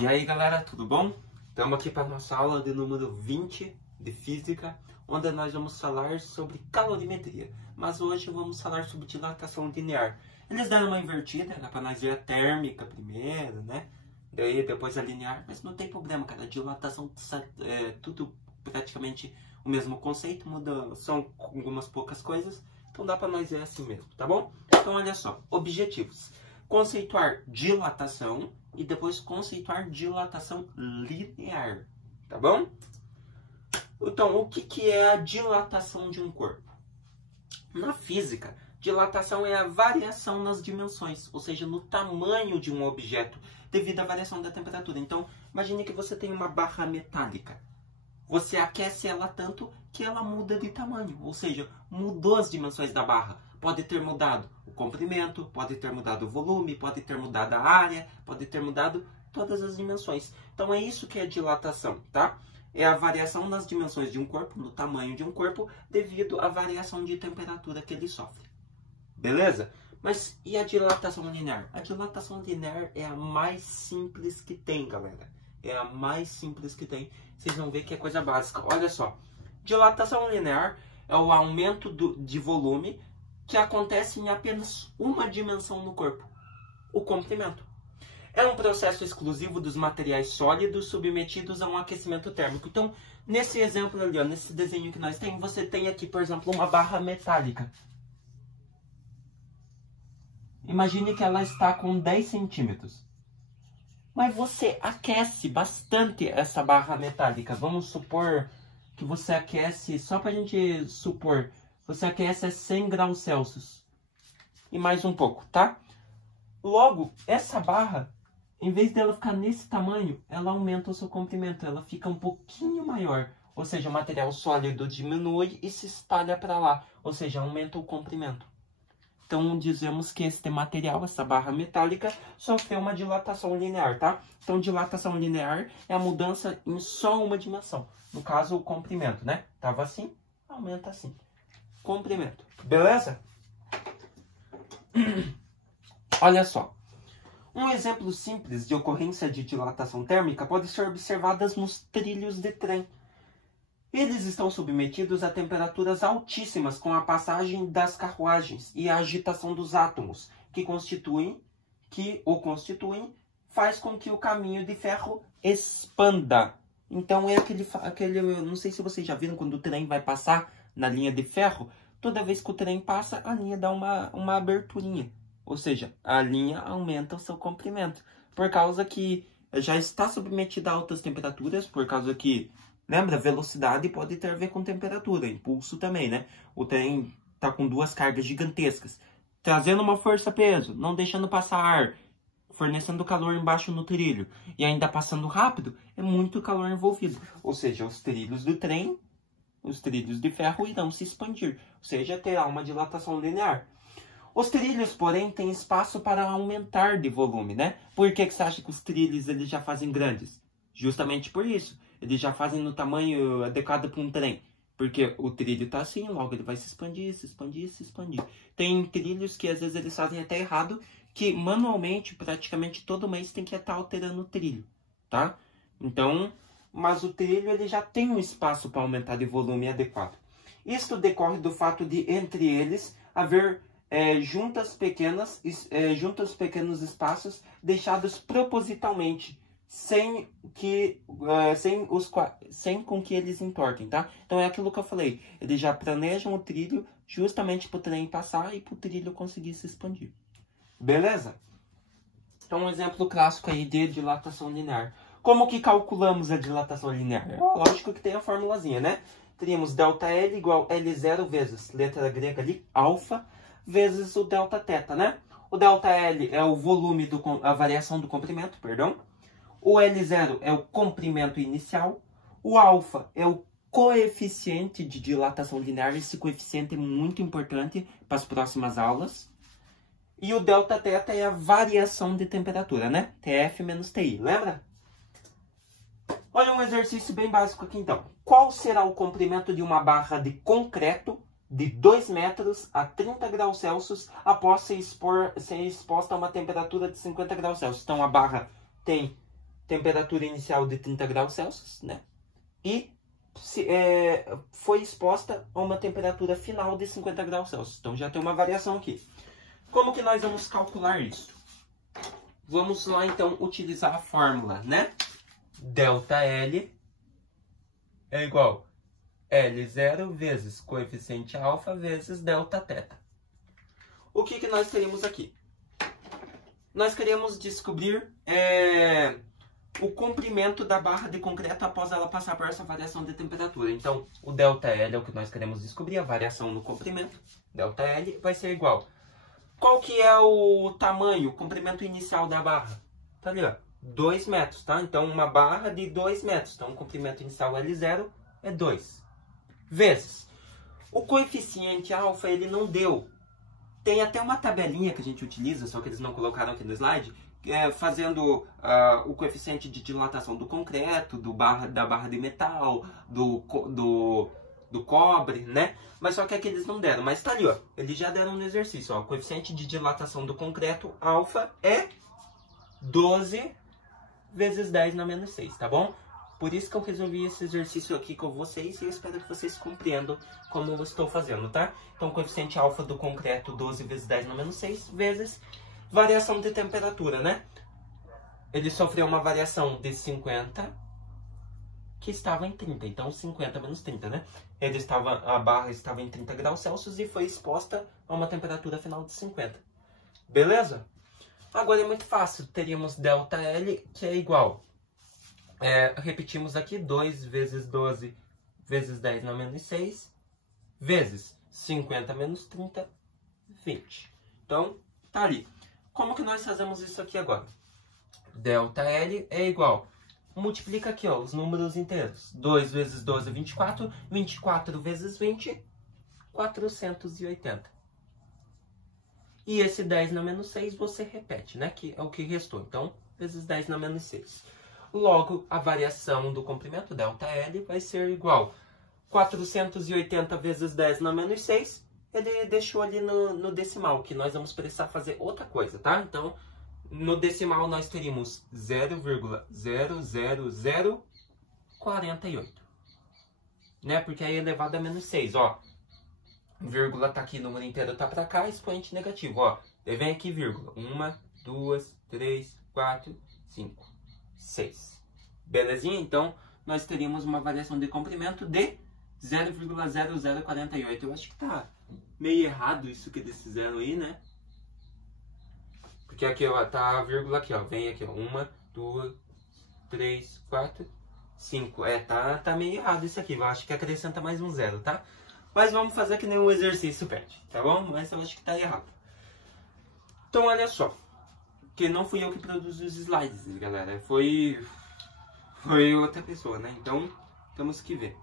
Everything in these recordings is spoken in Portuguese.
E aí galera, tudo bom? Estamos aqui para a nossa aula de número 20 de Física, onde nós vamos falar sobre calorimetria. Mas hoje vamos falar sobre dilatação linear. Eles deram uma invertida, para nós ver a térmica primeiro, né? Daí depois a linear, mas não tem problema, cara. Dilatação é tudo praticamente o mesmo conceito, muda, são algumas poucas coisas. Então dá para nós ver assim mesmo, tá bom? Então olha só, objetivos. Conceituar dilatação e depois conceituar dilatação linear, tá bom? Então, o que é a dilatação de um corpo? Na física, dilatação é a variação nas dimensões, ou seja, no tamanho de um objeto, devido à variação da temperatura. Então, imagine que você tem uma barra metálica. Você aquece ela tanto que ela muda de tamanho, ou seja, mudou as dimensões da barra. Pode ter mudado o comprimento, pode ter mudado o volume, pode ter mudado a área, pode ter mudado todas as dimensões. Então é isso que é dilatação, tá? É a variação nas dimensões de um corpo, no tamanho de um corpo, devido à variação de temperatura que ele sofre. Beleza? Mas e a dilatação linear? A dilatação linear é a mais simples que tem, galera. É a mais simples que tem. Vocês vão ver que é coisa básica. Olha só. Dilatação linear é o aumento de volume que acontece em apenas uma dimensão no corpo, o comprimento. É um processo exclusivo dos materiais sólidos submetidos a um aquecimento térmico. Então, nesse exemplo ali, ó, nesse desenho que nós temos, você tem aqui, por exemplo, uma barra metálica. Imagine que ela está com 10 centímetros. Mas você aquece bastante essa barra metálica. Vamos supor que você aquece, só para a gente supor, você aquece a 100 graus Celsius. E mais um pouco, tá? Logo, essa barra, em vez dela ficar nesse tamanho, ela aumenta o seu comprimento. Ela fica um pouquinho maior. Ou seja, o material sólido diminui e se espalha para lá. Ou seja, aumenta o comprimento. Então, dizemos que este material, essa barra metálica, sofreu uma dilatação linear, tá? Então, dilatação linear é a mudança em só uma dimensão. No caso, o comprimento, né? Tava assim, aumenta assim. Comprimento. Beleza? Olha só. Um exemplo simples de ocorrência de dilatação térmica pode ser observado nos trilhos de trem. Eles estão submetidos a temperaturas altíssimas com a passagem das carruagens e a agitação dos átomos que o constituem, faz com que o caminho de ferro expanda. Então é aquele, não sei se vocês já viram quando o trem vai passar na linha de ferro, toda vez que o trem passa, a linha dá uma aberturinha. Ou seja, a linha aumenta o seu comprimento, por causa que já está submetida a altas temperaturas, por causa que, lembra, velocidade pode ter a ver com temperatura, impulso também, né? O trem está com duas cargas gigantescas, trazendo uma força-peso, não deixando passar ar, fornecendo calor embaixo no trilho, e ainda passando rápido, é muito calor envolvido. Ou seja, os trilhos do trem, os trilhos de ferro irão se expandir, ou seja, terá uma dilatação linear. Os trilhos, porém, têm espaço para aumentar de volume, né? Por que você acha que os trilhos eles já fazem grandes? Justamente por isso. Eles já fazem no tamanho adequado para um trem. Porque o trilho está assim, logo ele vai se expandir, se expandir, se expandir. Tem trilhos que às vezes eles fazem até errado, que manualmente, praticamente todo mês tem que estar alterando o trilho, tá? Então, mas o trilho ele já tem um espaço para aumentar de volume adequado. Isto decorre do fato de, entre eles, haver juntas pequenos espaços deixados propositalmente, sem com que eles entortem, tá? Então é aquilo que eu falei, eles já planejam o trilho justamente para o trem passar e para o trilho conseguir se expandir. Beleza? Então um exemplo clássico aí de dilatação linear. Como que calculamos a dilatação linear? Lógico que tem a formulazinha, né? Teríamos ΔL igual L0 vezes letra grega ali, alfa, vezes o Δθ, né? O ΔL é o volume, a variação do comprimento, perdão. O L0 é o comprimento inicial. O alfa é o coeficiente de dilatação linear. Esse coeficiente é muito importante para as próximas aulas. E o Δθ é a variação de temperatura, né? TF menos TI, lembra? Olha um exercício bem básico aqui então. Qual será o comprimento de uma barra de concreto de 2 metros a 30 graus Celsius após ser exposta a uma temperatura de 50 graus Celsius? Então a barra tem temperatura inicial de 30 graus Celsius, né? E foi exposta a uma temperatura final de 50 graus Celsius. Então já tem uma variação aqui. Como que nós vamos calcular isso? Vamos lá então utilizar a fórmula, né? ΔL é igual L0 vezes coeficiente alfa vezes Δθ. O que nós teríamos aqui? Nós queremos descobrir o comprimento da barra de concreto após ela passar por essa variação de temperatura. Então, o ΔL é o que nós queremos descobrir, a variação no comprimento. ΔL vai ser igual. Qual que é o tamanho, o comprimento inicial da barra? Tá ali, ó, 2 metros, tá? Então, uma barra de 2 metros. Então, o comprimento inicial L0 é 2. Vezes. O coeficiente alfa, ele não deu. Tem até uma tabelinha que a gente utiliza, só que eles não colocaram aqui no slide, fazendo o coeficiente de dilatação do concreto, da barra de metal, do cobre, né? Mas só que aqui eles não deram. Mas tá ali, ó. Eles já deram no exercício, ó. O coeficiente de dilatação do concreto, alfa, é 12 vezes 10 na menos 6, tá bom? Por isso que eu resolvi esse exercício aqui com vocês e eu espero que vocês compreendam como eu estou fazendo, tá? Então, coeficiente alfa do concreto, 12 vezes 10 na menos 6, vezes variação de temperatura, né? Ele sofreu uma variação de 50, que estava em 30. Então, 50 menos 30, né? A barra estava em 30 graus Celsius e foi exposta a uma temperatura final de 50. Beleza? Agora é muito fácil. Teríamos ΔL, que é igual... repetimos aqui, 2 vezes 12 vezes 10 na menos 6, vezes 50 menos 30, 20. Então, tá ali. Como que nós fazemos isso aqui agora? ΔL é igual, multiplica aqui, ó, os números inteiros. 2 vezes 12 é 24, 24 vezes 20, 480. E esse 10 na menos 6 você repete, né? Que é o que restou. Então, vezes 10 na menos 6. Logo, a variação do comprimento, ΔL, vai ser igual 480 vezes 10 na menos 6. Ele deixou ali no decimal, que nós vamos precisar fazer outra coisa, tá? Então, no decimal nós teríamos 0,00048. Né? Porque aí é elevado a menos 6, ó. Vírgula tá aqui, número inteiro tá pra cá, expoente negativo, ó. Daí vem aqui, vírgula. 1, 2, 3, 4, 5. 6. Belezinha? Então, nós teríamos uma variação de comprimento de 0,0048. Eu acho que tá meio errado isso que eles fizeram aí, né? Porque aqui, ó, tá a vírgula aqui, ó. Vem aqui, ó. 1, 2, 3, 4, 5. Tá meio errado isso aqui. Eu acho que acrescenta mais um zero, tá? Mas vamos fazer que nem o exercício pede, tá bom? Mas eu acho que tá errado. Então, olha só. Que não fui eu que produzi os slides, galera. Foi outra pessoa, né? Então, temos que ver.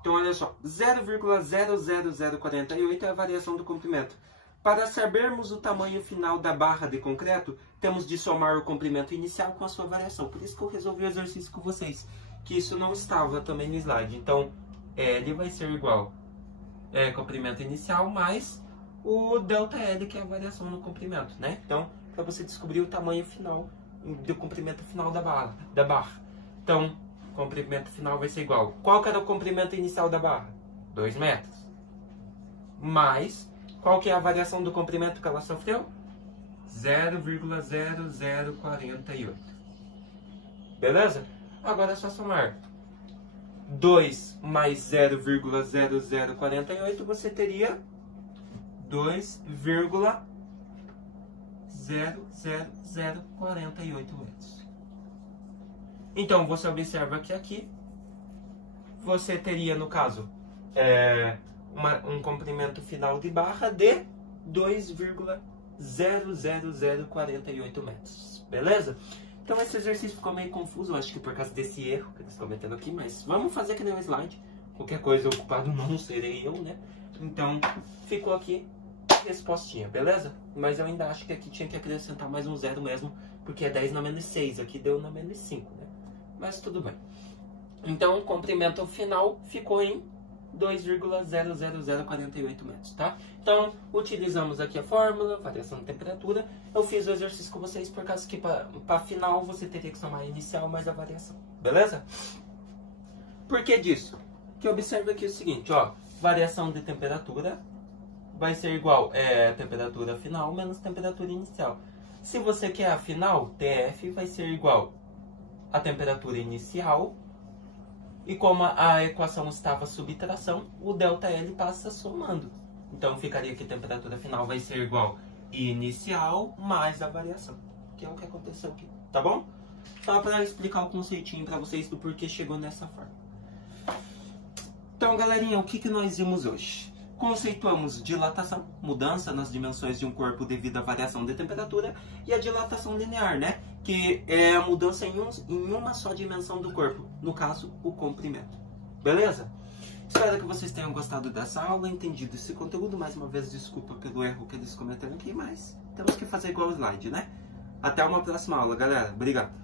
Então, olha só. 0,00048 é a variação do comprimento. Para sabermos o tamanho final da barra de concreto, temos de somar o comprimento inicial com a sua variação. Por isso que eu resolvi o exercício com vocês. Que isso não estava também no slide. Então, L vai ser igual comprimento inicial mais o ΔL, que é a variação no comprimento, né? Então, para você descobrir o tamanho final do comprimento final da barra. Então, o comprimento final vai ser igual. Qual que era o comprimento inicial da barra? 2 metros. Mais, qual que é a variação do comprimento que ela sofreu? 0,0048. Beleza? Agora é só somar. 2 mais 0,0048, você teria 2,00048 metros. Então, você observa que aqui você teria, no caso, um comprimento final de barra de 2,00048 metros. Beleza? Então, esse exercício ficou meio confuso, acho que por causa desse erro que eles estão cometendo aqui, mas vamos fazer que nem um slide. Qualquer coisa, o culpado não serei eu, né? Então, ficou aqui respostinha, beleza? Mas eu ainda acho que aqui tinha que acrescentar mais um zero mesmo, porque é 10 na menos 6, aqui deu na menos 5, né? Mas tudo bem. Então, o comprimento final ficou em 2,00048 metros, tá? Então, utilizamos aqui a fórmula, variação de temperatura. Eu fiz o exercício com vocês por causa que para final você teria que somar a inicial mais a variação, beleza? Por que disso? Que observa aqui o seguinte, ó, variação de temperatura vai ser igual a temperatura final menos temperatura inicial. Se você quer a final, TF vai ser igual a temperatura inicial. E como a equação estava subtração, o ΔL passa somando. Então ficaria que a temperatura final vai ser igual inicial mais a variação. Que é o que aconteceu aqui, tá bom? Só para explicar o conceitinho para vocês do porquê chegou nessa forma. Então, galerinha, o que nós vimos hoje? Conceituamos dilatação, mudança nas dimensões de um corpo devido à variação de temperatura, e a dilatação linear, né? Que é a mudança em uma só dimensão do corpo, no caso, o comprimento. Beleza? Espero que vocês tenham gostado dessa aula, entendido esse conteúdo. Mais uma vez, desculpa pelo erro que eles cometeram aqui, mas temos que fazer igual o slide, né? Até uma próxima aula, galera. Obrigado.